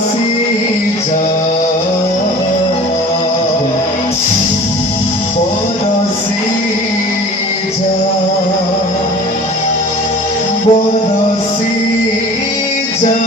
বরসি যা বরসি যা বরসি যা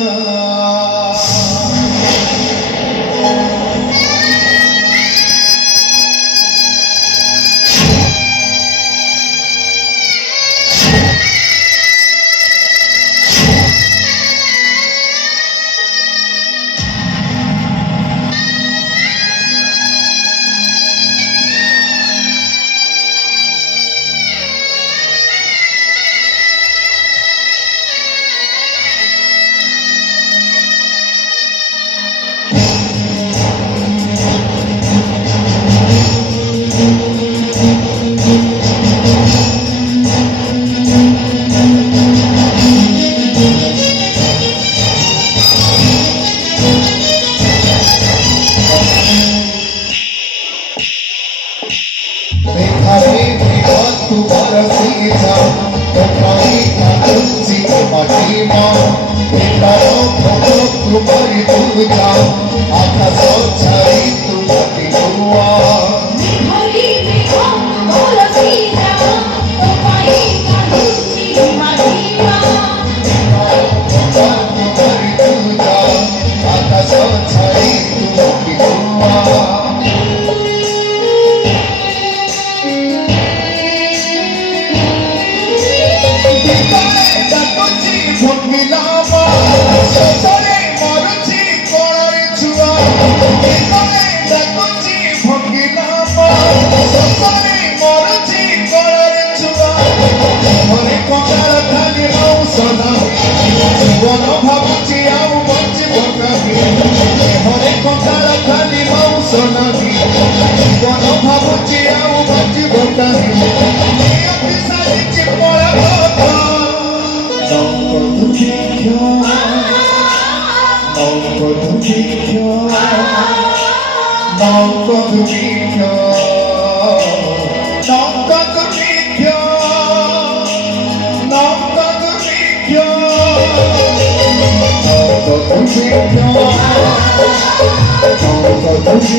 জীবন ভাবুছি ଆଉ ବଞ୍ଚିବ କାହିଁ ହରେ କଙ୍କାଳ ଖାଲି ମାଉସ ନାହିଁ জীবন ଭାବୁଛି ଆଉ ବଞ୍ଚିବ କାହିଁ ନିୟତି ସାରିଛି ପଳାତ ନଙ୍କ ଦୁଃଖୀ ନଙ୍କ ଦୁଃଖୀ ନଙ୍କ ଦୁଃଖୀ Don't